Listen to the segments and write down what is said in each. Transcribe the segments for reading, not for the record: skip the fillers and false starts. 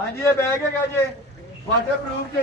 हाँ जी ये बैग है जी वाटर प्रूफ जे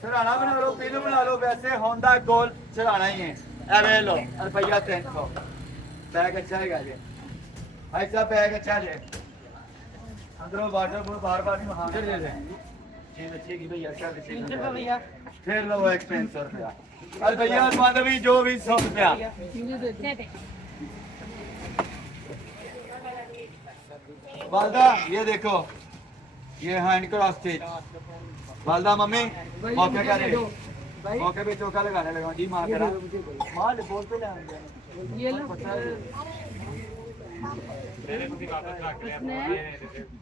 सराना बना लो पिल्लू बना लो वैसे होंडा गोल्ड सराना ही है अरे लो रुपया 300 बैग अच्छा है जी ऐसा बैग अच्छा है अंदरों वाटर प्रूफ बार बार नहीं हाजिर दे दें चीज अच्छी की भैया क्या भैया फिर लो एक 300 रुपया अरे भैया बांधवी जो भी 100 रुपया वालदा ये देखो ये हैंड क्रॉस स्टिच वालदा मम्मी मौके का दे मौके पे चौका लगाने लगा जी मां करा मां बोल पे ले ये लो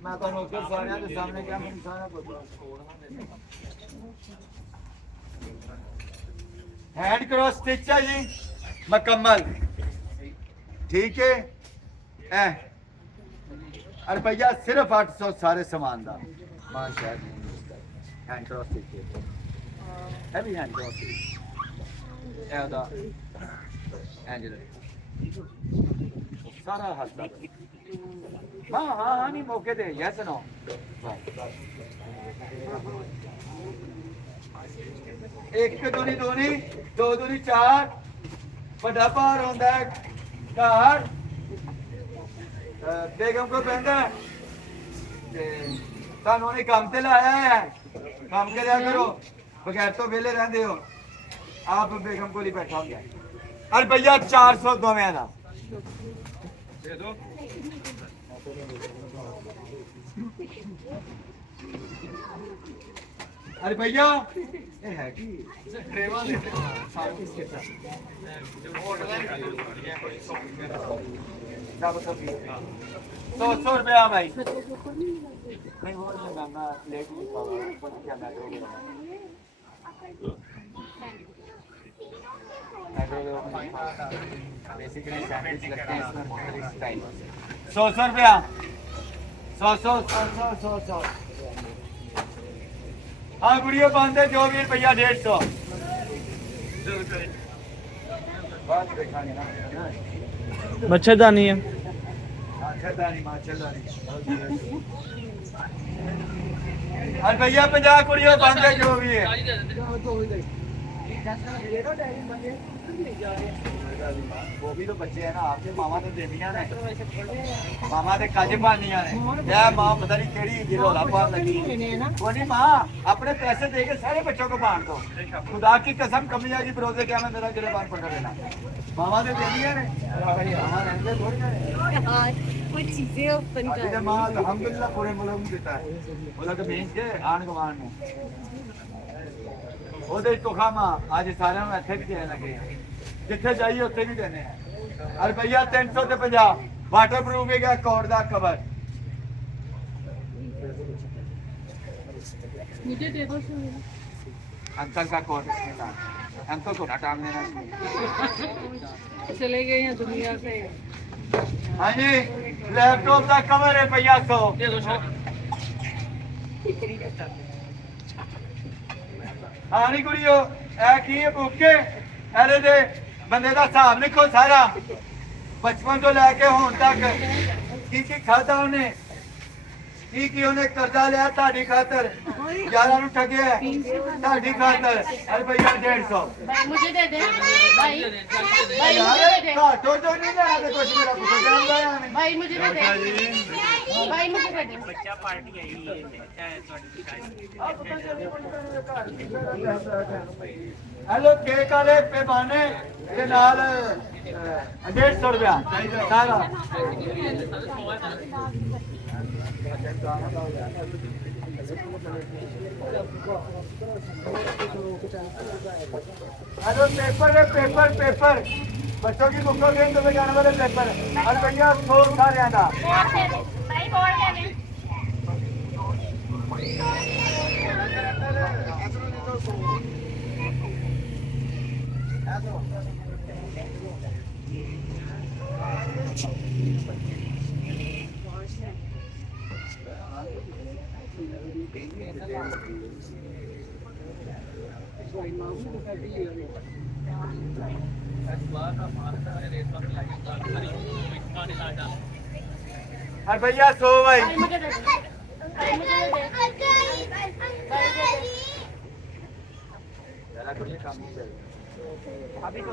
मैं तो नौकर सारे के सामने क्या मैं सारा कुछ हैंड क्रॉस स्टिच है जी मुकम्मल ठीक है रुपया सिर्फ 800 सारे सामान का मान शायद हैंड क्रॉस स्टिच है भी हैंड क्रॉस स्टिच सारा हाथ हाँ हाँ हाँ नहीं मौके दे यस नो एक दूनी दूनी दो दूनी चार बड़ा भार होंदा है घर बेगम को पहनता है सानू ने काम ते लाया है काम करा करो बगैर तो वेले रहंदे हो आप बेगम को ही बैठा होंगे अरे भैया 400 दोवें दा दे दो अरे भैया ये है कि ट्रेवा दे सारा किसके साथ तो 100 रुपया भाई नहीं हो रहा मैं लेट नहीं पाऊंगा क्या मैं बेसिकली सैंडविच लगते हैं इसमें मोटरी स्टाइल 100 रुपया 100 हाँ गुड़िया बांधे जो भी रुपया 150 मच्छरदानी है और भैया 50 कुड़िया बांधे जो भी है वो भी तो बच्चे है ना आपके मामा ने देनिया ने मामा ने काजे पानिया ने क्या माँ पता नहीं केड़ी जिरोला पार लगी वो नहीं माँ अपने पैसे दे के सारे बच्चों को बांट दो खुदा की कसम कमी आएगी रोजे क्या मैं मेरा गिरबान पकड़ लेना मामा ने देनिया ने मामा रहते थोड़ी ना कुछ चीजें अरे माँ अल्हम्दुलिल्लाह पूरे मुल्क में देता है बोला कि भेज के आन गवान में ਉਹਦੇ ਤੋਂ ਖਾਮਾ ਅੱਜ ਸਾਰਿਆਂ ਨੂੰ ਇੱਥੇ ਵੀ ਦੇਣ ਲੱਗੇ ਜਿੱਥੇ ਜਾਈਏ ਉੱਥੇ ਵੀ ਦੇਣੇ ਆ ਰੁਪਈਆ 300 ਤੇ 50 ਵਾਟਰ ਪ੍ਰੂਫ ਹੈਗਾ ਕੋਟ ਦਾ ਕਵਰ मुझे दे दो अंकल का कोट इसमें था अंकल को हटाम देना चले गए हैं दुनिया से हाँ जी लैपटॉप का कवर है रुपया 100 हाँ नहीं कुड़ियो ऐ की है बुके अरे दे बंदे का हिसाब लिखो सारा बचपन तो लैके हुण तक की खादा उन्हें की उन्हें कर्जा लिया ताड़ी खातर यारा नु ठगिया ताड़ी खातर अरे भैया 150 मुझे दे दे भाई तो नहीं लेना तो कुछ मेरा कुछ जानदा है भाई मुझे दे दे भाई मुझे दे दे बच्चा पार्टी आई हेलो केक वाले पैमाने के नाल 150 रुपया सारा हेलो पेपर है पेपर बच्चों की बुकों के अंदर जाने वाले पेपर और भैया 100 सारे आना भाई बोल दे और भैया 100 भाई भाई मुझे दे भाई दे जरा कुछ काम नहीं चल अभी तो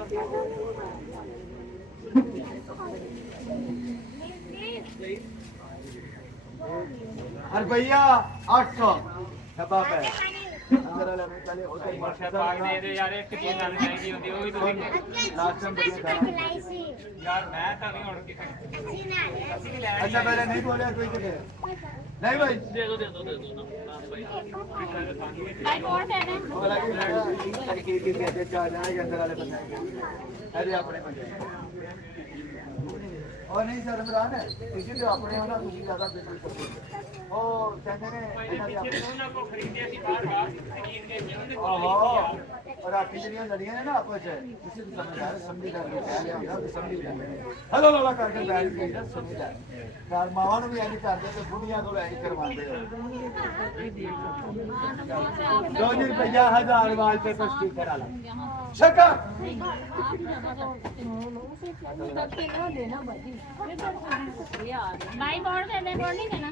अरे भैया 800 शबाब है अंदर वाले में पहले होते ही वर्षा पाग दे दे यार एक चीज आनी चाहिए होती वो भी तो लास्ट टाइम बढ़िया था यार मैं तो नहीं उड़ के अच्छा पहले नहीं बोले कोई तो नहीं भाई दे दो भाई कौन है ना बोला कि लड़की की कहते चार जाने के अंदर वाले बंदे अरे अपने बंदे और नहीं सर इमरान है इसीलिए अपने होना कुछ ज्यादा बिल्कुल करते ओ कहते ने दोनों को खरीदे थी बार बार खरीद के उन्होंने ओहो और आपकी ਜਿਹੜੀਆਂ ਲੜੀਆਂ ਨੇ ਨਾ ਆਪਸ ਚ ਤੁਸੀਂ ਸਮਝਦਾਰ ਸਮਝਦਾਰ ਨੇ ਕਹਿ ਲਿਆ ਹੁੰਦਾ ਸਮਝੀ ਲੈਂਦੇ ਹਲੋ ਲੋਲਾ ਕਰਕੇ ਬੈਠ ਕੇ ਨਾ ਸਮਝਦਾਰ ਘਰ ਮਾਵਾਂ ਨੂੰ ਵੀ ਐਂ ਕਰਦੇ ਤੇ ਬੁੜੀਆਂ ਤੋਂ ਐਂ ਕਰਵਾਉਂਦੇ ਦੋ ਜੀ ਰੁਪਇਆ 1000 ਵਾਲ ਤੇ ਪਸਤੀ ਕਰਾ ਲਾ ਸ਼ਕਾ भाई बोर्ड दे दे बोर्ड नहीं देना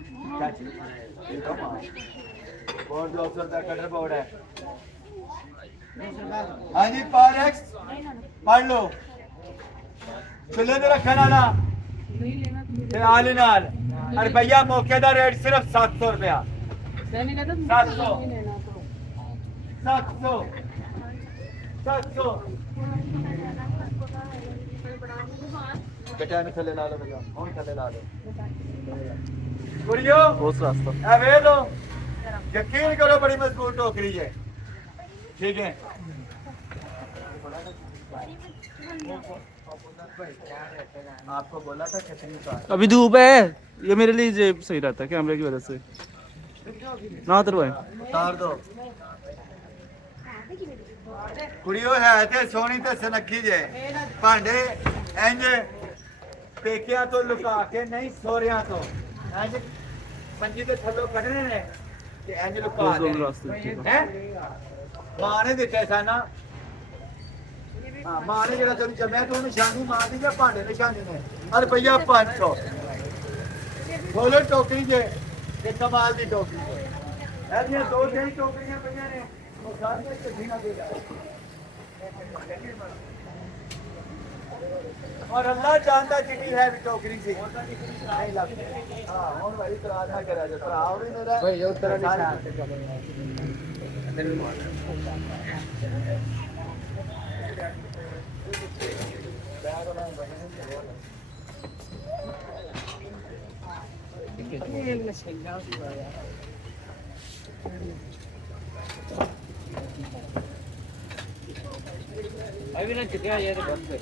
बहुत दोस्तों का कटर बोर्ड है हाँ जी पार एक्स पढ़ लो चुले तो रखा ना आली नाल रुपया मौके का रेट सिर्फ 700 रुपया 700 बेटा में थले ला लो भैया कौन थले ला लो कुड़ियो बहुत रास्ता ए वे लो यकीन करो बड़ी मजबूत टोकरी है ठीक है आपको बोला था छतरी का अभी धूप है ये मेरे लिए ये सही रहता है कैमरे की वजह से ना उतरवाए उतार दो कुड़ियो है ते सोनी ते सनखी जे भांडे इंज पेकिया तो लुका के नहीं सोरिया तो इंज पंजी ते थल्लो कढने ने ते इंज लुका दोनों दे रास्ते ठीक है। हैं मां ने दिते साना हां मां ने जेड़ा तेनु जम्या तू निशानी मार दी या भांडे निशानी ने और भैया 500 बोलो टोकरी जे ये कमाल दी टोकरी ऐसी दो तीन टोकरियां पईयां ने वो सारी चढ़ी ना दे और अल्लाह जानता कितनी है भी टोकरी से नहीं लगती हां हुन भाई इतराज ना करा जा भरा और मेरा भाई उधर निशान अभी ना कितना ये तो बंद है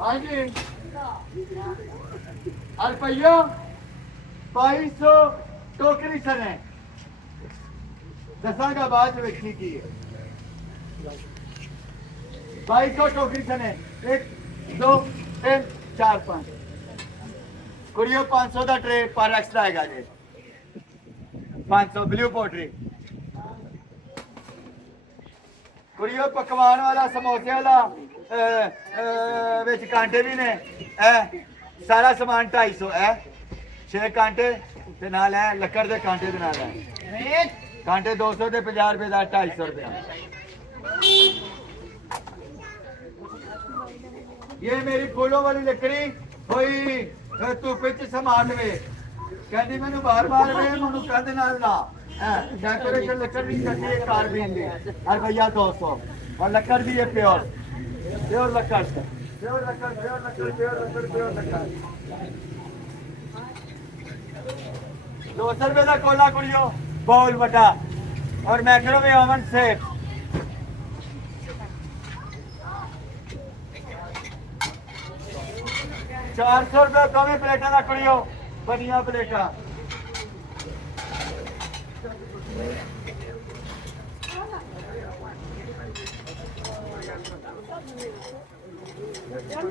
हाँ जी रुपया 2200 टोकरी सने दसांगा बाद वेखनी की 2200 टोकरी सने 1 2 3 4 5 कुड़ियो 500 का ट्रे पर एक्स्ट्रा आएगा जी 500 ब्लू पोट्री कुड़ियो पकवान वाला समोसे वाला विच कांटे भी ने सारा सामान 250 है 6 कांटे ते नाल है लक्कड़ दे कांटे दे नाल है कांटे 200 ते 50 रुपए दा 250 रुपया ये मेरी फूलों वाली लकड़ी कोई धुप्प च संभाल वे कहती मैनू बार बार वे मैनू कंध नाल ला डेकोरेशन लकड़ भी करती है कारबीन दी और भैया 200 और लकड़ भी है प्योर प्योर लकड़ प्योर लकड़ प्योर लकड़ प्योर लकड़ प्योर लकड़ 200 रुपए का कोला कुड़ियो बाउल बटा और माइक्रोवेव ओवन सेट ₹400 कमी प्लेटा का कुड़ियो बढ़िया प्लेटा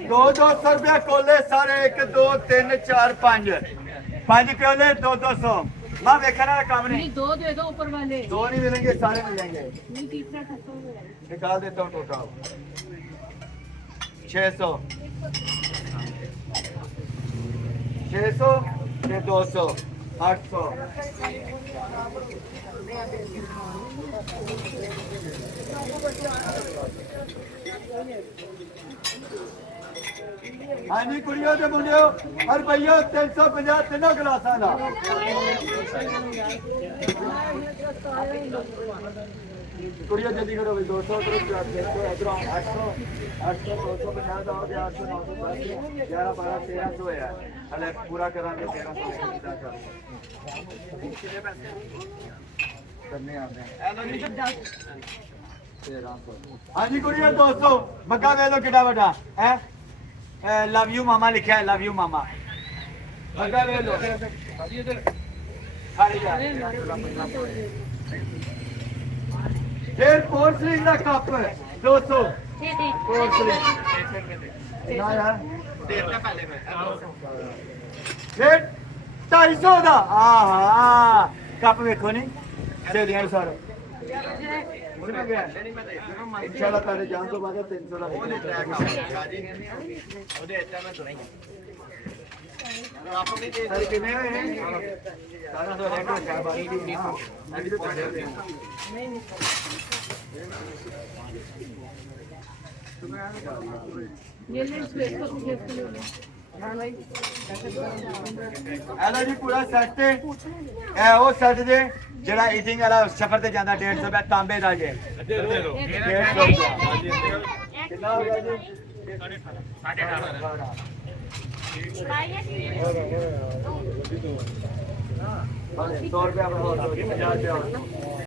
दो 200 रुपया कोले सारे 1 2 3 4 5 5 कोले 200 मां देखना काम नहीं दो दे दो ऊपर वाले दो नहीं मिलेंगे सारे मिलेंगे नहीं तीसरा खत्म हो गया निकाल देता हूँ टोटल 600 600 से 200 800 हाँ जी कुड़ियों के मुंडियो और भैया 350 तीनों गिलासा दा कुड़ियों जल्दी करो भाई 200 इधरों 800 250 और 800 900 11 12 1300 है अरे पूरा करांगे 1300 करने आते हैं हाँ जी कुड़ियों 200 मक्का ले लो किड़ा बड़ा है लव यू मामा लिखा है लव यू मामा मक्का ले लो खाली जा फिर पोर्सलिन का कप 200 पोर्सलिन ना यार फिर 250 ਦਾ ਆਹਾ ਕੱਪ ਵੇਖੋ ਨਹੀਂ ਸੇਲੀਆਂ ਸਾਰੇ इंशाल्लाह तारे जान तो बाद 300 ਦਾ ਉਹਦੇ ਟਰੈਕ ਆ ਜੀ ਉਹਦੇ ਇੱਥੇ ਮੈਂ ਸੁਣਾਈ ਆਪ ਵੀ ਦੇ ਸਾਰੇ ਕਿਵੇਂ ਹੋਏ ਸਾਰਾ ਤੋਂ ਰੈਂਕ ਚਾਹ ਬਾਰੀ ਦੀ ਨਹੀਂ ਅਭੀ तो पढ़े होते हैं नहीं ये ले इसको हां भाई ਐਲਾ ਜੀ ਪੂਰਾ ਸੈੱਟ ਹੈ ਉਹ ਸੈੱਟ ਜੇ ਜਿਹੜਾ ਈਟਿੰਗ ਵਾਲਾ ਸਫਰ ਤੇ ਜਾਂਦਾ 150 ਰੁਪਏ ਤਾਂਬੇ ਦਾ ਜੇ 150 ਕਿੰਨਾ ਹੋ ਗਿਆ ਜੀ 100 ਰੁਪਏ 50 ਰੁਪਏ